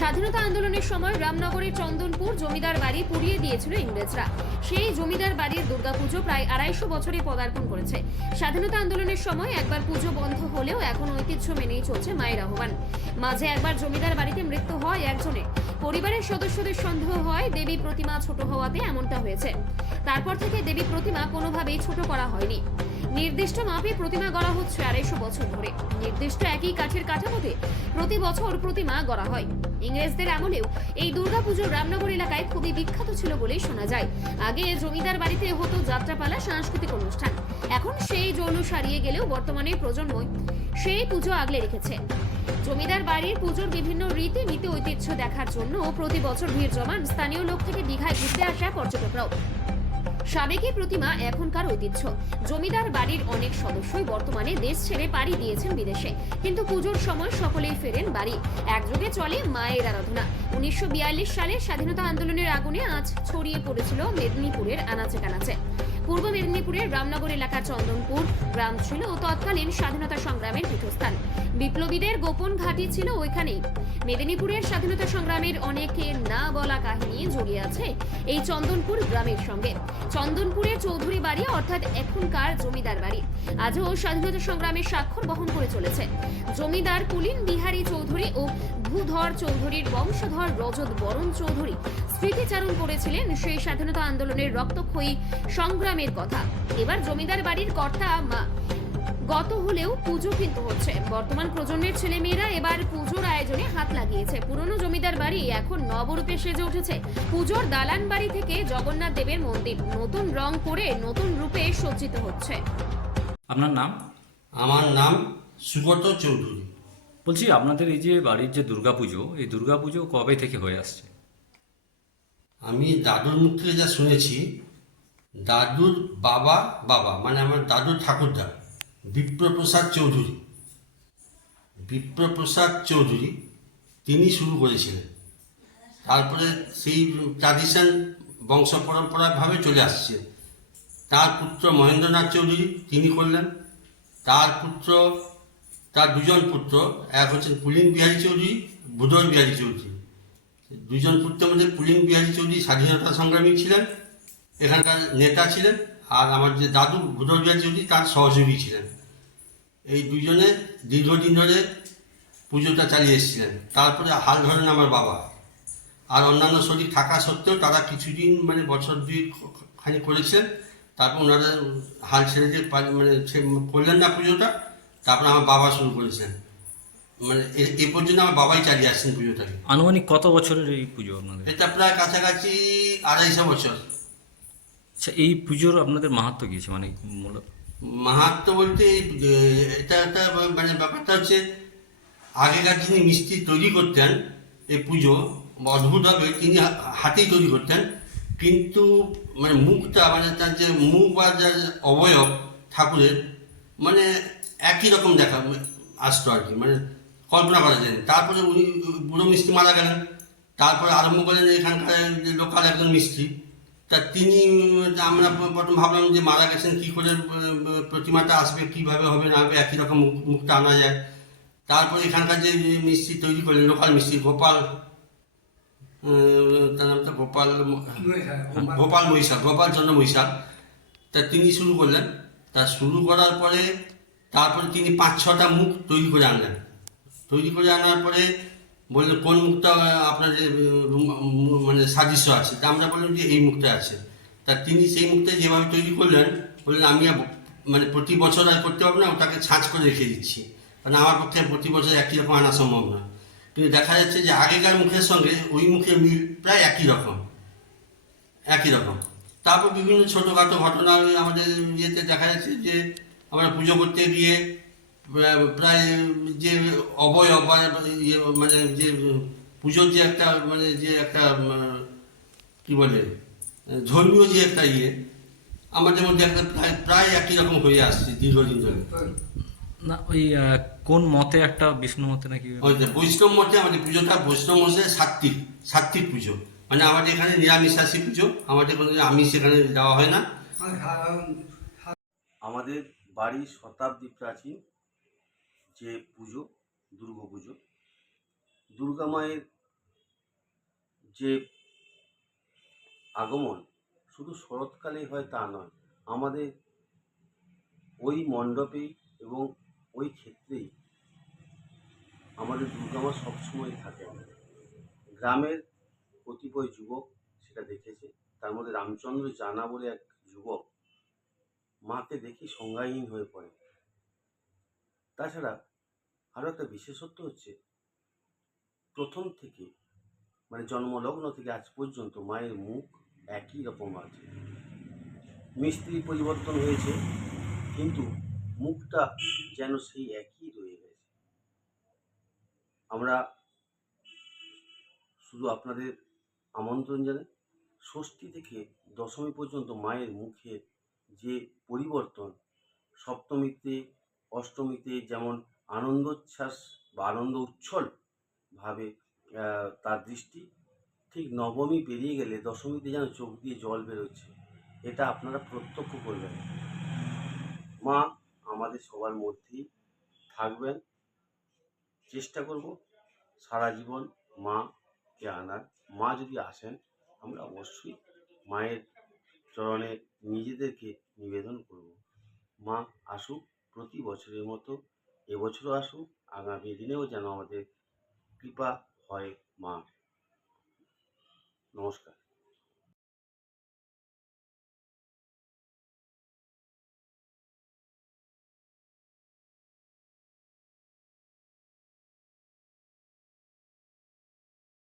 স্বাধীনতা আন্দোলনের সময় রামনগরের চন্দনপুর জমিদার বাড়ি পুড়িয়ে দিয়েছিল ইংরেজরা। সেই জমিদার বাড়ির দুর্গাপুজো প্রায় 250 বছরে পদার্পণ করেছে। স্বাধীনতা আন্দোলনের সময় একবার পুজো বন্ধ হলেও এখন ঐতিহ্য মেনেই চলছে মায়ের আহ্বান। মাঝে একবার জমিদার বাড়িতে মৃত্যু হয় একজনের। পরিবারের সদস্যদের সন্দেহ হয় দেবী প্রতিমা ছোট হওয়াতে এমনটা হয়েছে। তারপর থেকে দেবী প্রতিমা কোনোভাবেই ছোট করা হয়নি। নির্দিষ্ট মাপে প্রতিমা গড়া হচ্ছে 250 বছর ধরে। নির্দিষ্ট একই কাঠের কাঠামোতে প্রতি বছর প্রতিমা গড়া হয়। ইংরেজদের আমলেও এই দুর্গাপুজো রামনগর এলাকায় খুবই বিখ্যাত ছিল বলেই শোনা যায়। আগে জমিদার বাড়িতে হতো যাত্রাপালা, সাংস্কৃতিক অনুষ্ঠান। এখন সেই জৌলুস হারিয়ে গেলেও বর্তমানে প্রজন্মই সেই পুজো আগলে রেখেছে। জমিদার বাড়ির পুজোর বিভিন্ন রীতি ঐতিহ্য দেখার জন্য প্রতি বছর ভিড় জমান স্থানীয় লোক থেকে দীঘায় ঘুরতে আসা পর্যটকরাও। সাবেকি প্রতিমা এখনকার ঐতিহ্য। জমিদার বাড়ির অনেক সদস্যই বর্তমানে দেশ ছেড়ে পাড়ি দিয়েছেন বিদেশে, কিন্তু পুজোর সময় সকলেই ফেরেন বাড়ি। একযোগে চলে মায়ের আরাধনা। 1942 সালে স্বাধীনতা আন্দোলনের আগুনে আঁচ ছড়িয়ে পড়েছিল মেদিনীপুরের আনাচে কানাচে। পূর্ব মেদিনীপুরের রামনগর এলাকার চন্দনপুর গ্রাম ছিল তৎকালীন স্বাধীনতা সংগ্রামের পীঠস্থান। বিপ্লবীদের গোপন ঘাঁটি ছিল ওইখানেই। মেদিনীপুরের স্বাধীনতা সংগ্রামের অনেকের না বলা কাহিনী জড়িয়ে আছে এই চন্দনপুর গ্রামের সঙ্গে। চন্দনপুরের চৌধুরী বাড়ি অর্থাৎ এখনকার জমিদার বাড়ি আজও স্বাধীনতা সংগ্রামের স্বাক্ষর বহন করে চলেছে। জমিদার পুলিন বিহারী চৌধুরী ও ভূধর চৌধুরীর বংশধর রজত বরণ চৌধুরী স্মৃতিচারণ করেছিলেন সেই স্বাধীনতা আন্দোলনের রক্তক্ষয়ী সংগ্রামের কথা। এবার জমিদার বাড়ির কর্তা মা গত হলেও পুজো কিন্তু হচ্ছে। বর্তমান প্রজন্মের ছেলেমেয়েরা এবার পুজোর আয়োজনে হাত লাগিয়েছে। পুরনো জমিদার বাড়ি এখন নবরূপে সেজে উঠেছে। পুজোর দালান বাড়ি থেকে জগন্নাথ দেবের মন্দির নতুন রং করে নতুন রূপে সজ্জিত হচ্ছে। আপনার নাম? আমার নাম সুব্রত চৌধুরী। বলছি, আপনাদের এই যে বাড়ির যে দুর্গাপুজো, এই দুর্গাপুজো কবে থেকে হয়ে আসছে? আমি দাদুর মুখ থেকে যা শুনেছি, দাদুর বাবা বাবা মানে আমার দাদুর ঠাকুরদা বিপ্রপ্রসাদ চৌধুরী, বিপ্রপ্রসাদ চৌধুরী তিনি শুরু করেছিলেন। তারপরে সেই ট্র্যাডিশন বংশ পরম্পরাভাবে চলে আসছে। তার পুত্র মহেন্দ্রনাথ চৌধুরী তিনি করলেন। তার দুজন পুত্র, এক হচ্ছেন পুলিন বিহারী চৌধুরী, ভূধর বিহারী চৌধুরী। দুজন পুত্রের মধ্যে পুলিন বিহারী চৌধুরী স্বাধীনতা সংগ্রামী ছিলেন, এখানকার নেতা ছিলেন। আর আমার যে দাদু ভূধর বিহারী চৌধুরী তার সহযোগী ছিলেন। এই দুজনে দীর্ঘদিন ধরে পুজোটা চালিয়ে এসেছিলেন। তারপরে হাল ধরেন আমার বাবা। আর অন্যান্য শরীর থাকা সত্ত্বেও তারা কিছুদিন মানে বছর দুই খানি করেছিলেন। তারপর ওনারা হাল ছেড়ে দিয়ে করলেন না পুজোটা। তারপরে আমার বাবা শুরু করেছেন। মানে এ পর্যন্ত আমার বাবাই চালিয়ে আসছেন পুজোটাকে। আনুমানিক কত বছরের এই পুজো আপনাদের? এটা প্রায় কাছাকাছি 250 বছর। আচ্ছা, এই পুজোর আপনাদের মাহাত্ম্য কি আছে? মানে মূলত মাহাত্ম্য বলতে এটা একটা মানে ব্যাপারটা হচ্ছে, আগেকার যিনি মিস্ত্রি তৈরি করতেন এই পুজো অদ্ভুতভাবে তিনি হাতেই তৈরি করতেন, কিন্তু মানে মুখটা মানে তার যে মুখ বা যার অবয়ব ঠাকুরের মানে একই রকম দেখা আসতো আর কি, মানে কল্পনা করা যায়। তারপরে উনি বুড়ো মিস্ত্রি মারা গেলেন। তারপরে আরম্ভ করেন এখানকার যে লোকাল একজন মিস্ত্রি, তা তিনি আমরা প্রথম ভাবলাম যে মারা গেছেন, কী করে প্রতিমাটা আসবে, কীভাবে হবে না হবে, একই রকম মুখটা আনা যায়। তারপরে এখানকার যে মিস্ত্রি তৈরি করলেন লোকাল মিস্ত্রি গোপাল, তার নামটা গোপাল মহিষা, গোপাল চন্দ্র মহিষা, তা তিনি শুরু করলেন। তা শুরু করার পরে তারপরে তিনি 5-6টা মুখ তৈরি করে আনলেন। তৈরি করে আনার পরে বললেন কোন মুখটা আপনার মানে সাদৃশ্য আছে। তা আমরা বললাম যে এই মুখটা আছে। তা তিনি সেই মুখটা যেভাবে তৈরি করলেন, বললেন আমি মানে প্রতি বছর আর করতে পারবো না, ওটাকে ছাঁচ করে রেখে দিচ্ছি, কারণ আমার পক্ষে প্রতি বছর একই রকম আনা সম্ভব না। কিন্তু দেখা যাচ্ছে যে আগেকার মুখের সঙ্গে ওই মুখের মিল প্রায় একই রকম। তারপর বিভিন্ন ছোটোখাটো ঘটনা আমাদের ইয়েতে দেখা যাচ্ছে যে আমরা পুজো করতে গিয়ে প্রায় যে অবয়ব মানে যে পুজোর যে একটা মানে যে একটা কী বলে ধর্মীয় যে একটা আমাদের মধ্যে একটা প্রায় একই রকম হয়ে আসছে দীর্ঘদিন ধরে। না, ওই কোন মতে একটা বিষ্ণু মতে নাকি বৈষ্ণব মতে আমাদের পুজোটা বৈষ্ণব মতে সাত্ত্বিক পুজো। মানে আমাদের এখানে নিরামিষাশী পুজো, আমাদের কোনো আমিষ এখানে দেওয়া হয় না। আমাদের বাড়ি শতাব্দী প্রাচীন যে পুজো দুর্গা পুজো, দুর্গা মায়ের যে আগমন শুধু শরৎকালেই হয় তা নয়, আমাদের ওই মণ্ডপেই এবং ওই ক্ষেত্রেই আমাদের দুর্গা মা সবসময় থাকেন। গ্রামের কতিপয় যুবক সেটা দেখেছে, তার মধ্যে রামচন্দ্র জানা বলে এক যুবক মাকে দেখে সংজ্ঞাহীন হয়ে পড়ে। তাছাড়া আরও একটা বিশেষত্ব হচ্ছে, প্রথম থেকে মানে জন্মলগ্ন থেকে আজ পর্যন্ত মায়ের মুখ একই রকম আছে। মিস্ত্রি পরিবর্তন হয়েছে কিন্তু মুখটা যেন সেই একই রয়ে গেছে। আমরা শুধু আপনাদের আমন্ত্রণ জানাই, ষষ্ঠী থেকে দশমী পর্যন্ত মায়ের মুখে যে পরিবর্তন, সপ্তমীতে অষ্টমীতে যেমন আনন্দোচ্ছ্বাস বা আনন্দ উচ্ছল ভাবে তার দৃষ্টি, ঠিক নবমী পেরিয়ে গেলে দশমীতে যেন চোখ দিয়ে জল বেরোচ্ছে, এটা আপনারা প্রত্যক্ষ করবেন। মা আমাদের সবার মধ্যেই থাকবেন। চেষ্টা করব সারা জীবন মাকে আনার। মা যদি আসেন, আমরা অবশ্যই মায়ের চরণে নিজেদেরকে নিবেদন করব। মা আসুক প্রতি বছরের মতো, এবছরও আসুক, আগামী দিনেও যেন আমাদের কৃপা হয় মা। নমস্কার।